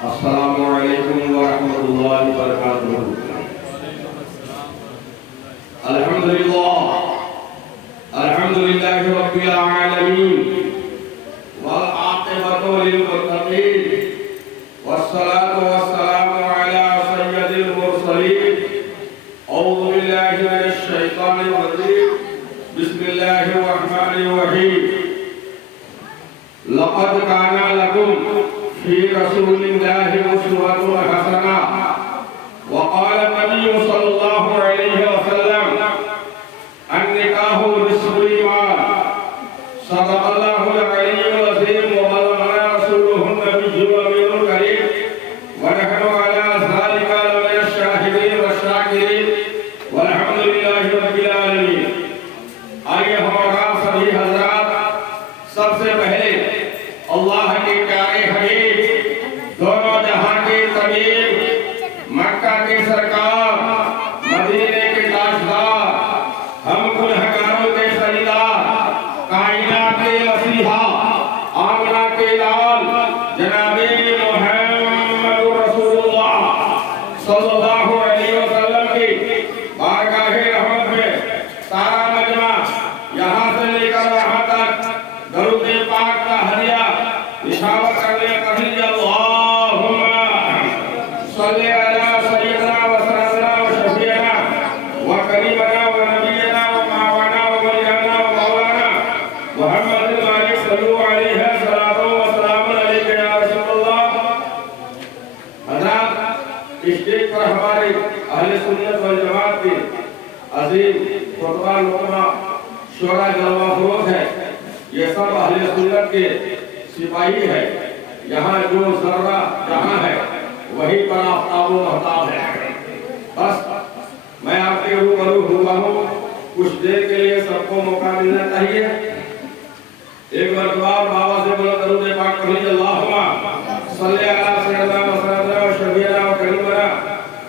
السلام علیکم ورحمۃ اللہ وبرکاتہ۔ الحمدللہ رب العالمین والعاقبۃ للمتقین والصلاة والسلام علی سید المرسلین۔ اعوذ باللہ من الشیطان الرجیم، بسم اللہ الرحمن الرحیم۔ لقد كان لكم في رسول الله أسوة حسنة، وقال النبي صلى الله عليه وسلم النكاح نصف الإيمان، صدق الله العلي العظيم وبلغنا رسوله النبي الأمين الكريم، ونحن على ذلك لمن الشاهدين والشاكرين، والحمد لله رب العالمين۔ آئیے ہمارا سبھی حضرات، سب سے پہلے اللہ کے پیارے حبیب، دونوں جہاں کے طبیب، مکہ کے سرکار، مدینے کے تاجدار، ہم گنہگاروں کے خریدار، کائنات کے مسیحا، آمنہ کے لال، جناب محمد رسول اللہ صلی اللہ علیہ وسلم کی بارگاہ رحمت میں سارا مجمع یہاں سے لے کر وہاں تک درود پاک کا ہدیہ نشاور کرنے کبھی اللہم صلی علی سیدنا و سیدنا و شفیعنا و قریبنا و نبینا و معوانا و ملیانا و مولانا محمد مالک صلو علیہ الصلاۃ والسلام علیکہ یا رسول اللہ۔ حضرات، اسٹیج پر ہمارے اہل سنت والجماعت کے عظیم خطبہ نما شعراء جلوہ فروز ہے، یہ سب اہل سنت کے سپاہی ہے۔ یہاں جو ذرہ جہاں ہے وہیں پر آفتاب و مہتاب ہے۔ بس میں آپ کے روبرو ہوا ہوں، کچھ دیر کے لیے سب کو موقع ملنا چاہیے۔ ایک مرتبہ بابا سے بولا درود پاک پڑھیں، اللہم صلی علی سیدنا و سیدنا و شفیعنا و قریبنا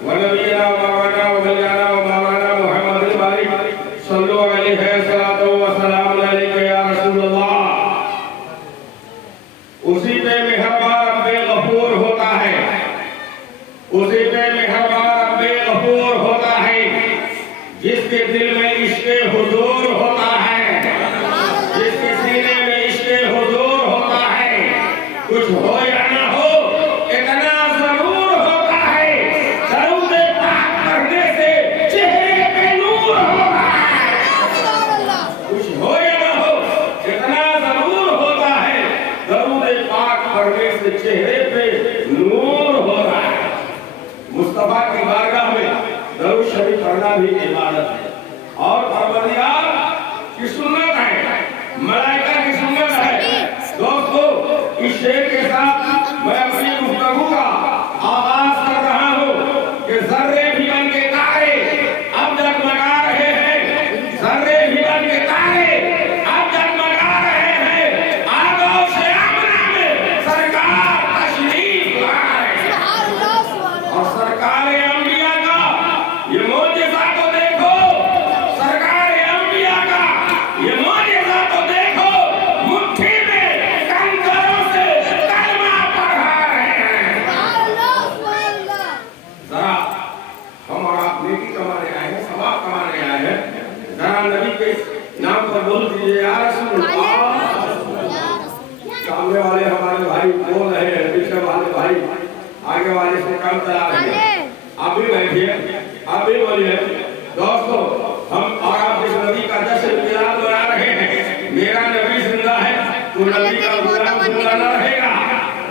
و نبینا و معوانا و ملیانا و مولانا محمد الباری صلو علیہ الصلاۃ والسلام علیکہ یا رسول اللہ۔ اسی پہ مہربان رب غفور ہوتا ہے، اسی پہ مہربان رب غفور ہوتا ہے، جس کے دل میں عشق حضور ہوتا ہے، جس کے سینے میں عشق حضور ہوتا ہے، کچھ ہو یا نہ ہو اتنا ضرور ہوتا ہے، درود پاک پڑھنے سے چہرے پہ نور ہوتا ہے۔ کچھ ہو یا نہ ہو اتنا ضرور ہوتا ہے، درود پاک پڑھنے سے چہرے پہ نور ہو رہا ہے۔ مصطفیٰ کی بارگاہ میں درود شریف پڑھنا بھی عبادت ہے اور پروردگار کی سنت ہے، ملائکہ کی سنت ہے۔ دوستو، اس شعر کے ساتھ میں اپنی گفتگو کا آغاز کر رہا ہوں کہ ذرے بھی بن کے تارے اب جگمگا رہے ہیں، ذرے بھی بن کے تارے اب جگمگا رہے ہیں، آغوش آمنہ میں سرکار تشریف لائے۔ اور سرکار انبیاء کا یہ معجزہ تو دیکھو، سرکار انبیاء کا یہ معجزہ تو دیکھو، مٹھی میں کنکروں سے کلمہ پڑھا رہے ہیں۔ ذرا ہم اور آپ نیکی کمانے آئے ہیں، ثواب کمانے آئے ہیں، ذرا نبی کے نام پر بول دیجئے یا رسول اللہ۔ سامنے والے ہمارے بھائی بول رہے ہیں، پیچھے والے بھائی آگے والے سے کم چلا رہے ہیں۔ آپ بھی بیٹھیے، آپ بھی بولیے۔ دوستو، ہم اور آپ اس نبی کا جشن میلاد منا رہے ہیں۔ میرا نبی زندہ ہے تو نبی کا اسلام زندہ نہ رہے گا۔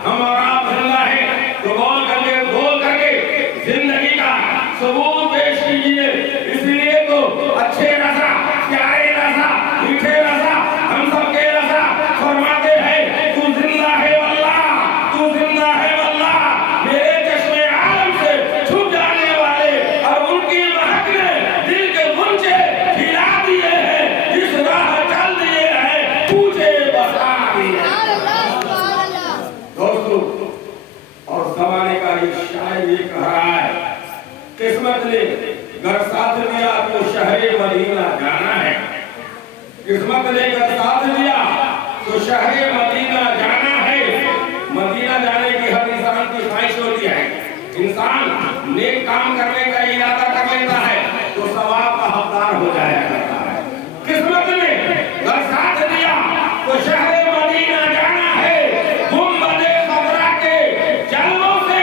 ہم اور آپ زندہ ہیں تو بول کر کے زندگی کا ثبوت پیش کیجئے۔ اس لیے تو اچھے رضا، پیارے رضا، میٹھے رضا، ہم سب کے رضا فرماتے ہیں تو زندہ ہے واللہ، تو زندہ ہے واللہ۔ میرے چشم عالم سے چھپ جانے والے اور ان کی مہک نے دل کے غنچے کھلا دیے ہیں، جس راہ چل دیے ہیں پوچھے بتا دیے۔ دوستو، اور زمانے کا یہ شاعر یہ کہہ رہا ہے، قسمت نے گر ساتھ دیا تو شہر مدینہ جانا ہے، قسمت نے گر ساتھ دیا تو شہر مدینہ کام کرنے کا ارادہ کر لیتا ہے تو ثواب کا حقدار ہو جایا کرتا ہے۔ قسمت نے اگر ساتھ دیا تو شہر مدینہ جانا ہے، گنبد خضرا کے جلووں سے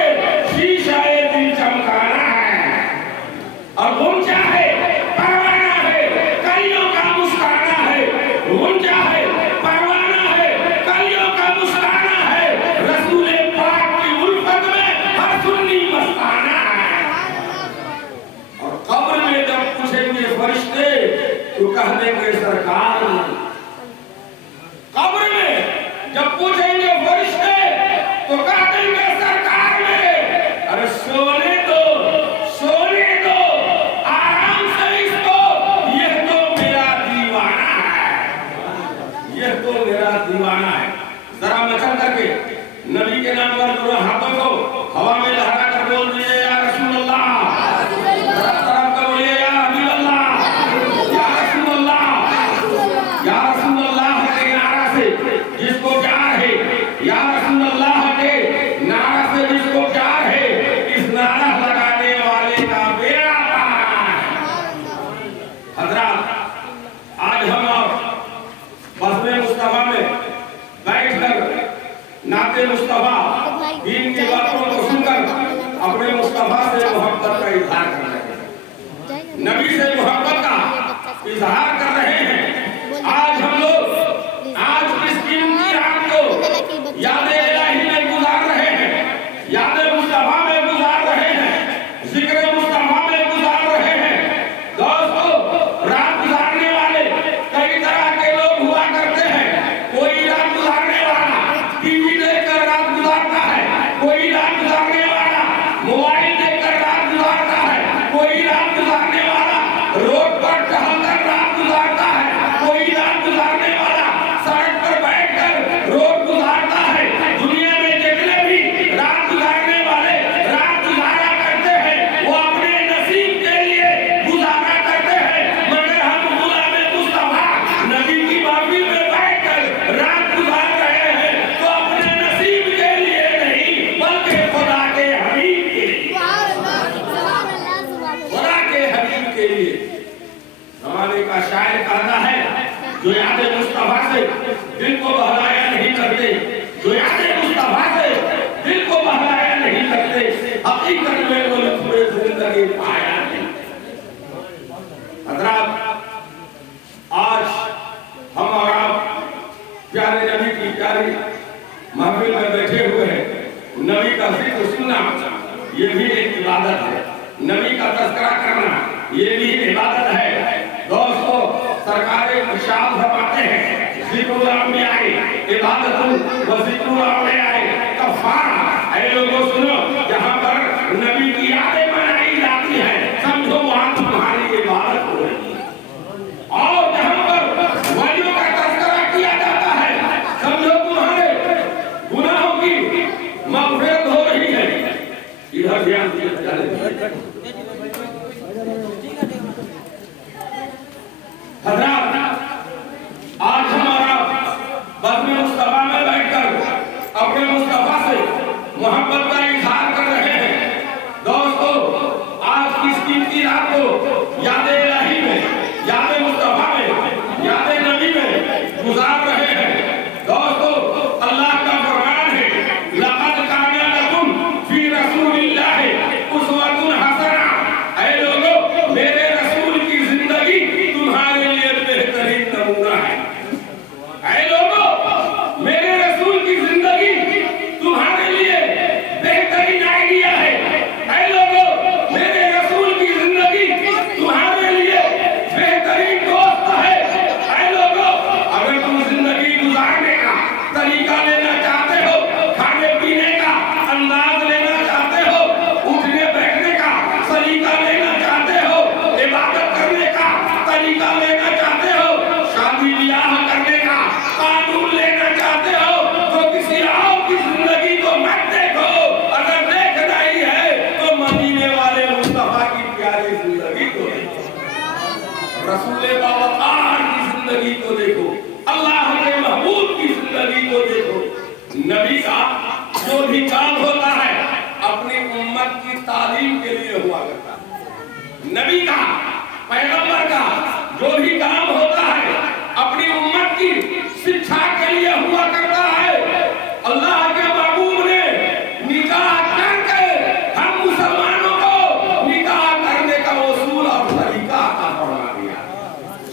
شیشہ دل چمکانا ہے، اور گونجا ہے پروانہ ہے کلیوں کا مسکرانا ہے، گونجا ہے پروانہ ہے کلیوں کا مسکرانا ہے، رسول پاک کی الفت میں ہر سنی مستانہ ہے۔ اور قبر میں جب پوچھیں گے فرشتے تو کہہ دیں گے سرکار، قبر میں جب پوچھیں گے فرشتے تو کہہ دیں گے سرکار میں، ارے سونے دو آرام سے اس کو، یہ تو میرا دیوانہ ہے، یہ تو میرا دیوانہ ہے۔ ذرا مچل کر کے نبی کے نام پر دونوں ہاتھوں کو ہوا میں لہرا کر بول دیے یا رسول اللہ، ذرا طرف کر بولیے یا حبیب اللہ، یا رسول اللہ، یا رسول اللہ کے نعرہ سے جس کو پیار ہے، یا رسول اللہ کے نعرہ سے جس کو پیار ہے، اس نعرہ لگانے والے کا بیڑا پار۔ حضرات، آج ہم بزم مصطفیٰ میں بیٹھ کر نعت مصطفیٰ دین کی باتوں کو سن کر اپنے مصطفیٰ سے محبت کا اظہار کر رہے ہیں، نبی سے محبت کا اظہار کر رہے ہیں۔ آج ہم لوگ آج اس قیمتی رات کو یاد الہی میں گزار رہے ہیں، یاد مصطفیٰ میں گزار رہے ہیں، ذکر مصطفیٰ میں گزار رہے ہیں۔ دوستو، رات گزارنے والے کئی طرح کے لوگ ہوا کرتے ہیں، کوئی رات گزارنے والا ٹی وی دیکھ کر رات گزارتا ہے، کوئی رات گزارنے والا موبائل دیکھ کر رات گزارتا ہے، کوئی رات گزارنے والا روڈ پر ٹہل کر رات گزارتا ہے، کوئی رات گزارنے والا سڑک پر بیٹھ کر روڈ گزارتا ہے۔ دنیا میں جتنے بھی رات گزارنے والے رات گزارا کرتے ہیں وہ اپنے نصیب کے لیے گزارا کرتے ہیں، مگر ہم غلام مصطفیٰ نبی کی محفل میں بیٹھ کر رات گزار رہے ہیں تو اپنے نصیب کے لیے نہیں بلکہ خدا کے حبیب کے لیے، خدا کے حبیب کے لیے۔ زمانے کا شاعر کہتا ہے جو یاد مصطفیٰ سے دل کو بہلایا نہیں کرتے، جو یاد مصطفیٰ سے دل کو بہلایا نہیں کرتے، حقیقت میں وہ لطف زندگی پایا نہیں۔ حضرات، آج ہم اور آپ پیارے نبی کی پیاری محفل میں بیٹھے ہوئے ہیں، نبی کا ذکر سننا یہ بھی ایک عبادت ہے، نبی کا تذکرہ کرنا یہ بھی عبادت ہے۔ دوستو، سرکار ارشاد فرماتے ہیں ذکر الانبیاء عبادت و ذکر الاولیاء کفارہ۔ اے لوگوں سنو، جہاں پر نبی کی یادیں منائی جاتی ہیں سمجھو وہاں تمہاری عبادت ہو رہی ہے، اور جہاں پر ولیوں کا تذکرہ کیا جاتا ہے سمجھو تمہارے گناہوں کی مغفرت ہو رہی ہے۔ ادھر دھیان دیجیے۔ حضرات، آج ہمارا بزم مصطفیٰ میں بیٹھ کر اپنے مصطفیٰ سے محبت کا اظہار کر رہے ہیں۔ دوستو، آج کس قیمتی رات کو یاد الہی میں، یاد مصطفیٰ میں، یاد نبی میں گزار رہے ہیں۔ دوستو، اللہ کا فرمان ہے لَقَدْ كَانَ لَكُمْ فِي رَسُولِ اللَّهِ أُسْوَةٌ حَسَنَةٌ۔ اے لوگو، میرے رسول کی زندگی تمہارے لیے بہترین نمونہ ہے۔ اے لوگو، میرے رسول کی زندگی تمہارے لیے بہترین آئیڈیا ہے۔ اے لوگو، میرے رسول کی زندگی تمہارے لیے بہترین دوست ہے۔ اے لوگو، اگر تم زندگی گزارنے کا طریقہ لینا چاہتے ہو، کھانے پینے کا انداز لینا چاہتے ہو، اٹھنے بیٹھنے کا سلیقہ لینا چاہتے ہو، عبادت کرنے کا طریقہ لینا چاہتے ہو، شادی بیاہ کرنے کا قانون لینا چاہتے ہو، تو کسی اور کی زندگی کو مت دیکھو۔ اگر دیکھنا ہی ہے تو مدینے والے مصطفیٰ کی پیاری زندگی کو دیکھو، رسول باوقار کی زندگی کو دیکھو، اللہ کے محبوب کی زندگی کو دیکھو۔ نبی کا جو بھی کام ہوتا ہے اپنی امت امت کی تعلیم کے لیے ہوا کرتا ہے۔ نبی کا، پیغمبر کا جو بھی کام ہوتا ہے اپنی امت کی شکشا کے لیے ہوا کرتا ہے۔ اللہ کے محبوب نے نکاح کر کے ہم مسلمانوں کو نکاح کرنے کا اصول اور طریقہ عطا فرما دیا،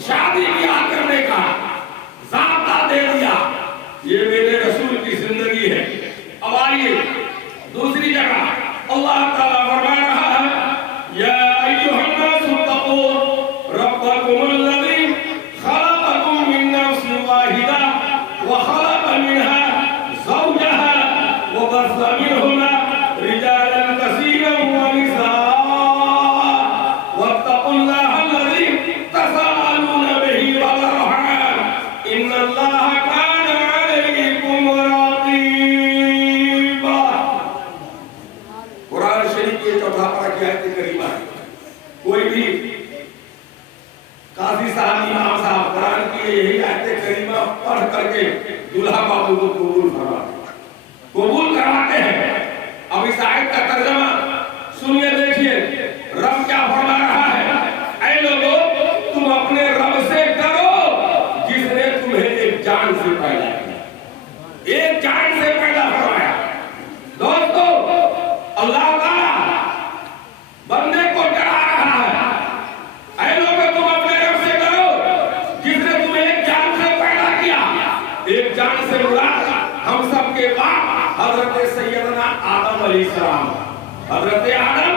شادی بیاہ کرنے کا ضابطہ دے دیا۔ یہ میرے رسول کی زندگی ہے۔ اب آئیے دوسری جگہ اللہ تعالیٰ فرما رہا ہے یا ایھا الناس اتقوا ربکم الذی خلقکم من نفس واحدہ وخلق منها زوجها وبث منهما رجالا كثيرا ونساء واتقوا الله الذي تساءلون به والأرحام إن الله كان عليكم رقيبا۔ قرآن شریف کے چوتھا پارہ کی آیت کریمہ ہے۔ کوئی بھی قاضی صاحب، امام صاحب قرآن کی یہی آیت کریمہ پڑھ کر کے دلہا بابو کو قبول کرواتے ہیں۔ اب اس آیت کا ترجمہ سنیے، دیکھیے رب کیا فرما رہا ہے۔ اے لوگوں، تم اپنے رب سے ڈرو جس نے تمہیں ایک جان سے پیدا کیا، ایک جان سے پیدا فرمایا۔ دوستو، اللہ تعالیٰ بندے کو ڈرا رہا ہے۔ اے لوگوں، تم اپنے رب سے ڈرو جس نے تمہیں ایک جان سے پیدا کیا۔ ایک جان سے مراد ہم سب کے باپ حضرت سیدنا آدم علیہ السلام۔ حضرت آدم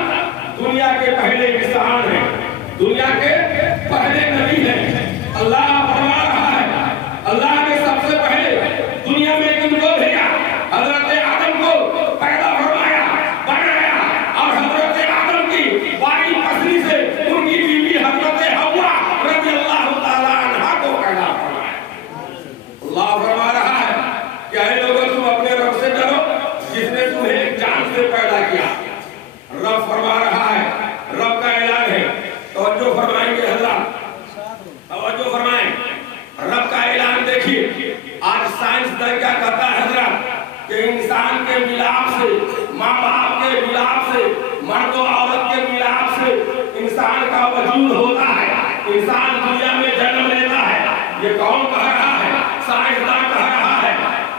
دنیا کے پہلے انسان ہیں، دنیا کے پہلے نبی ہیں۔ اللہ فرما رہا ہے اللہ نے سب سے پہلے دنیا میں کن کو بھیجا؟ حضرت آدم کو پیدا فرمایا، بنایا، اور حضرت آدم کی باری پسلی سے ان کی بیوی حضرت حوا رضی اللہ تعالیٰ عنہا کو پیدا فرمایا۔ اللہ فرما رہا ہے کہ اے لوگوں، تم اپنے رب سے ڈرو جس نے تمہیں ایک جان سے پیدا کیا۔ رب فرما رہا ہے، رب کا اعلان ہے۔ توجہ فرمائیں گے حضرات، توجہ فرمائیں۔ رب کا اعلان دیکھیے۔ آج سائنس دان کیا کہتا ہے حضرات کہ انسان کے ملاپ سے، ماں باپ کے ملاپ سے، مرد و عورت کے ملاپ سے انسان کا وجود ہوتا ہے، انسان دنیا میں جنم لیتا ہے۔ یہ کون کہہ رہا ہے؟ سائنسدان کہہ رہا ہے۔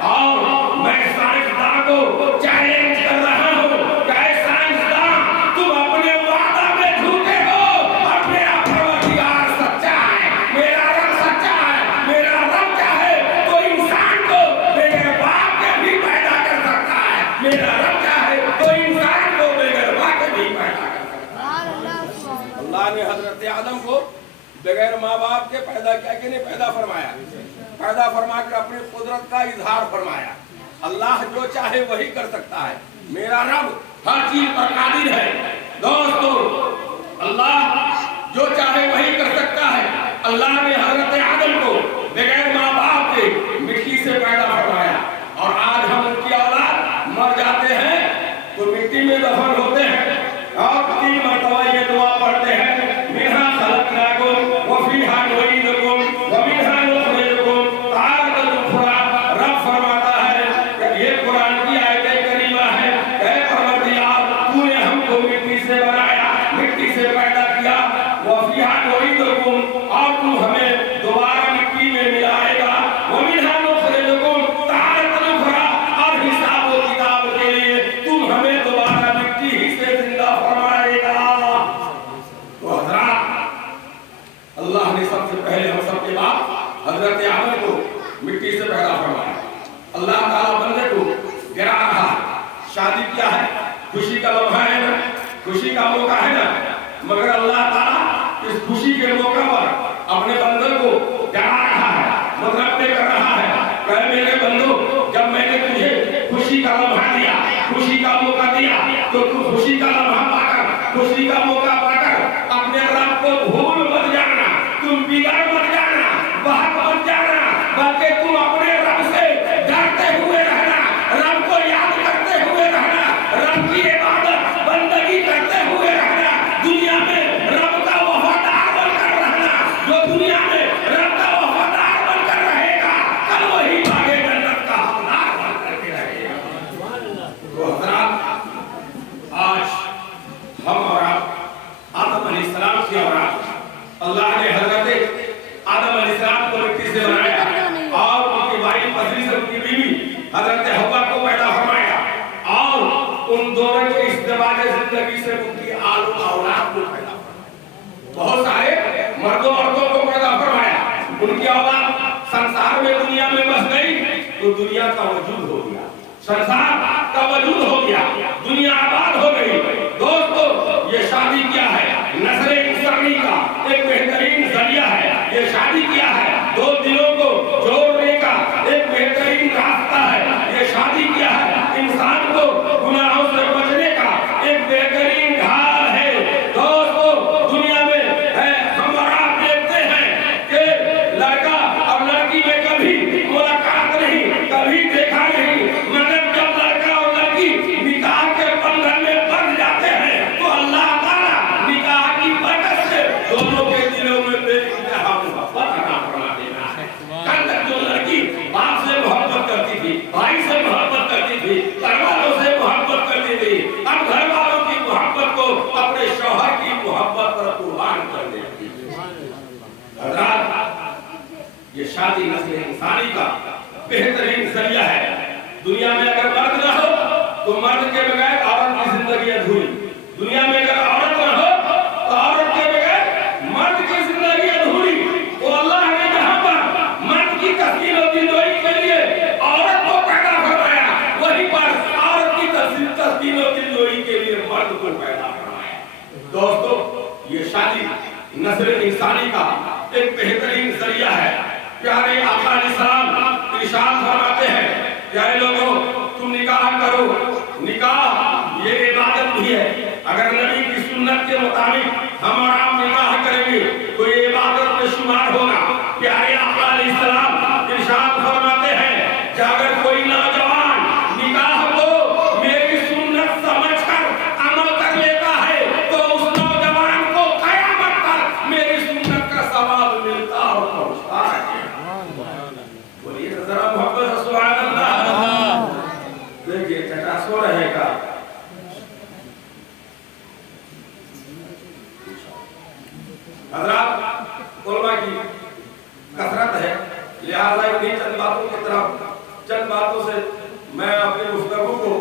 اور میں سائنسدان کو چیلنج کر رہا ہوں کہ اے سائنسدان، تم اپنے وعدہ میں جھوٹے ہو اور میرا پروردگار سچا ہے، میرا رب سچا ہے۔ میرا رب چاہے تو انسان کو بغیر باپ کے بھی پیدا کر سکتا ہے، میرا رب چاہے تو انسان کو بغیر باپ کے بھی پیدا کر سکتا ہے۔ اللہ نے حضرت آدم کو بغیر ماں باپ کے پیدا کیا کہ نہیں پیدا فرمایا؟ پیدا فرما کر اپنی قدرت کا اظہار فرمایا۔ اللہ جو چاہے وہی کر سکتا ہے، میرا رب ہر چیز پر قادر ہے۔ دوستو، اللہ جو چاہے وہی کر سکتا ہے۔ اللہ نے حضرت آدم کو بغیر ماں باپ کے مٹی سے پیدا فرمایا، اور آج ہم ان کی اولاد مر جاتے ہیں تو مٹی میں دفن ہوتے ہیں، اور 3 مرتبہ یہ دعا پڑھتے ہیں منہا خلقناکم وفیہا نعیدکم ومنہا نخرجکم تارۃ اخری۔ رب فرماتا ہے کہ یہ قرآن کی آیت کریمہ ہے، اے پروردگار، تو نے ہم کو مٹی سے بنایا، مٹی سے پیدا کیا، وفیہا نعیدکم، اور تو ہمیں دوبارہ مٹی میں ملائے گا، ومنہا نخرجکم تارۃ اخری، اور حساب و کتاب کے لیے تم ہمیں دوبارہ مٹی ہی سے زندہ فرمائے گا۔ تو حضرات، اللہ نے سب سے پہلے ہم سب کے باپ حضرت آدم کو مٹی سے پیدا فرمایا۔ اللہ تعالیٰ بندے کو گرا رہا ہے۔ شادی کیا ہے؟ خوشی کا لمحہ ہے نا، خوشی کا موقع ہے نا، مگر اللہ تعالیٰ اس خوشی کے موقع پر اپنے بندے کو گرا رہا ہے، مطلب یہ کر رہا ہے کہ میرے بندو، جب میں نے تجھے خوشی کا لمحہ دیا، خوشی کا موقع دیا، تو تو خوشی کا لمحہ پا کر، خوشی کا موقع پا کر اپنے رب کو بھول مت جانا، تم بگڑ مت جانا، بہت مت جانا، بلکہ تم اپنے رب سے ڈرتے ہوئے رہنا، رب کو یاد کرتے ہوئے رہنا، رب کی عبادت بندگی کرتے ہوئے رہنا، دنیا میں رب کا وفادار بن کر رہنا۔ جو دنیا میں حضرت حوا کو پیدا فرمایا اور ان دونوں کے ازدواج زندگی سے ان کی آل و اولاد کو پیدا فرمایا. بہت سارے مردوں عورتوں کو پیدا فرمایا. ان کی اولاد سنسار میں دنیا میں بس گئی تو دنیا کا وجود ہو گیا, سنسار کا وجود ہو گیا, دنیا آباد ہو گئی. دوستو یہ شادی کیا ہے؟ نسل انسانی کا ایک بہترین ذریعہ ہے. یہ شادی کیا ہے؟ دو دلوں کو جوڑنے کا ایک بہترین راستہ ہے. یہ شادی کیا ہے؟ انسان کو گناہوں سے بچنے کا ایک بہترین ڈھال ہے. دوستو دنیا میں ہم اور آپ دیکھتے ہیں کہ لڑکا اور لڑکی میں کبھی ملاقات نہیں, کبھی دیکھا نہیں, مگر جب لڑکا اور لڑکی نکاح کے بندھن میں بندھ جاتے ہیں تو اللہ تعالیٰ نکاح کی برکت سے دونوں کے دلوں میں بے انتہا محبت عطا فرما دیتا ہے. کل تک جو لڑکی باپ سے محبت کرتی تھی, بھائی سے محبت کرتی تھی, گھر والوں سے محبت کرتی تھی, اب گھر والوں کی محبت کو اپنے شوہر کی محبت پر قربان کر دیتی ہے. حضرات یہ شادی نسل انسانی کا بہترین ذریعہ ہے. دنیا میں اگر مرد نہ ہو تو مرد کے بغیر عورت کی زندگی ادھوری. دنیا میں اگر عورت نہ ہو تو عورت کے بغیر مرد کی زندگی ادھوری. تو اللہ نے جہاں پر مرد کی تسکین و دلجوئی کے لیے عورت کو پیدا فرمایا, وہیں پر عورت کی تسکین و دلجوئی کے لیے مرد کو پیدا فرمایا. دوستو یہ شادی نسل انسانی کا ایک بہترین ذریعہ ہے. پیارے آقا علیہ السلام ارشاد فرماتے ہیں, پیارے لوگوں تم نکاح کرو. نکاح یہ عبادت بھی ہے. اگر نبی کی سنت کے مطابق ہم اور آپ نکاح کریں گے تو یہ عبادت میں شمار ہوگا. پیارے آقا علیہ السلام ارشاد فرماتے ہیں کہ اگر کوئی نوجوان نکاح کو میری سنت سمجھ کر عمل کر لیتا ہے تو اس نوجوان کو قیامت تک میری سنت کا ثواب ملتا اور پہنچتا ہے. بولیے ذرا محبت سبحان اللہ. دیکھیے چٹا سو رہے گا. حضرات علماء کی کثرت ہے, لہذا انہیں چند باتوں کی طرف چند باتوں سے میں اپنی گفتگو کو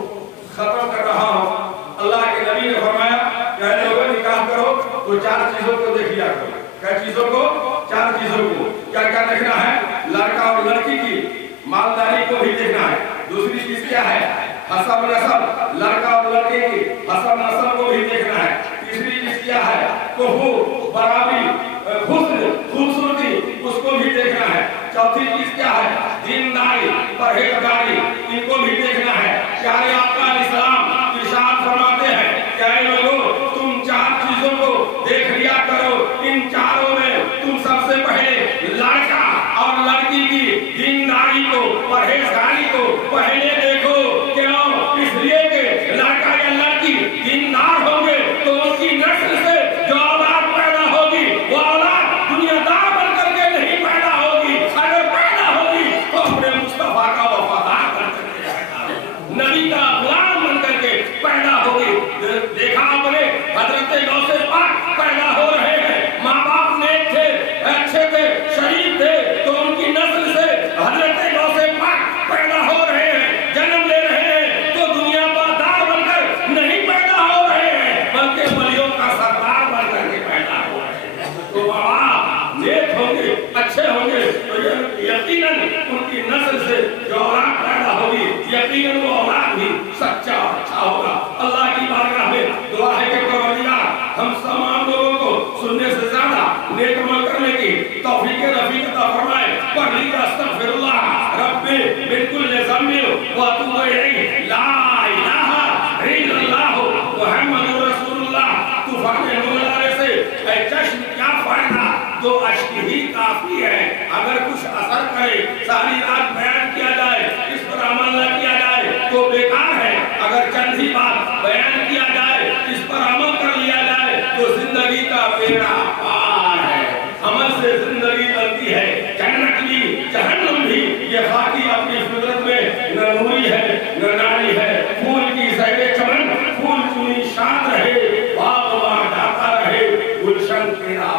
ختم کر رہا ہوں. اللہ کے نبی نے فرمایا کہ اے لوگوں نکاح کرو تو چار چیزوں کو دیکھ لیا کرو. کیا چیزوں کو؟ چار چیزوں کو. کیا کیا دیکھنا ہے؟ لڑکا اور لڑکی کی مالداری کو بھی دیکھنا ہے. دوسری چیز کیا ہے؟ حسب نسب, لڑکا اور لڑکی کی حسب نسب کو بھی دیکھنا ہے. تیسری چیز کیا ہے؟ کہو برابری, حسن, خوبصورتی, اس کو بھی دیکھنا ہے. چوتھی چیز کیا ہے؟ دینداری, پرہیزگاری, ان کو بھی دیکھنا ہے. پیارے آقا علیہ السلام ارشاد فرماتے ہیں کہ اے لوگوں تم چار چیزوں کو دیکھ لیا کرو. ان چاروں میں تم سب سے پہلے لڑکا اور لڑکی کی دینداری کو, پرہیزگاری کو پہلے دیکھو. کیوں؟ اس لیے کہ لڑکا یا لڑکی دیندار ہوں گے تو ان کی نسل سے جو اولاد پیدا ہوگی وہ اولاد دنیا دار بن کر کے نہیں پیدا ہوگی. اگر پیدا ہوگی تو اپنے مصطفیٰ کا وفادار بن کر کے پیدا ہوگی, نبی کا غلام بن کر کے پیدا ہوگی. دیکھا آپ نے حضرت غوث پاک پیدا ہو رہے ہیں, ماں باپ نیک تھے, اچھے تھے, شریف تھے, تو ان کی نسل سے حضرت غوث پاک پیدا ہو رہے ہیں, جنم لے رہے ہیں. تو دنیا بادار بن کر نہیں پیدا ہو رہے ہیں بلکہ ولیوں کا سردار بن کر کے پیدا ہو رہے ہیں. تو آپ نیک ہوں گے, اچھے ہوں گے تو یقیناً ان کی نسل سے جو اولاد پیدا ہوگی یقیناً وہ اولاد بھی سچا اور اچھا ہوگا. اللہ کی بارگاہ میں دعا ہے کہ پروردگار ہم تمام لوگوں کو سننے سے زیادہ نیک عمل کرنے کی توفیق رفیق عطا فرمائے. پڑھ لیجیے استغفر اللہ ربی من کل ذنب واتوب الیہ, لا الہ الا اللہ محمد رسول اللہ. طوفان نور سے اے چشم کیا فائدہ, دو اشک ہی کافی ہے. اگر کچھ اثر کرے ساری رات بیان کیا جائے, اس پر عمل نہ کیا جائے تو بیکار ہے. اگر چند ہی بات بیان کیا جائے, اس پر عمل کر لیا جائے تو زندگی کا بیڑا پار ہے. عمل سے زندگی بنتی ہے, جنت بھی جہنم بھی. یہ خاکی اپنی فطرت میں نہ نوری ہے نہ ناری ہے. پھول کی زہر چمن, پھول چنی شاد رہے, باغ باغ جاتا رہے, گلشن تیرا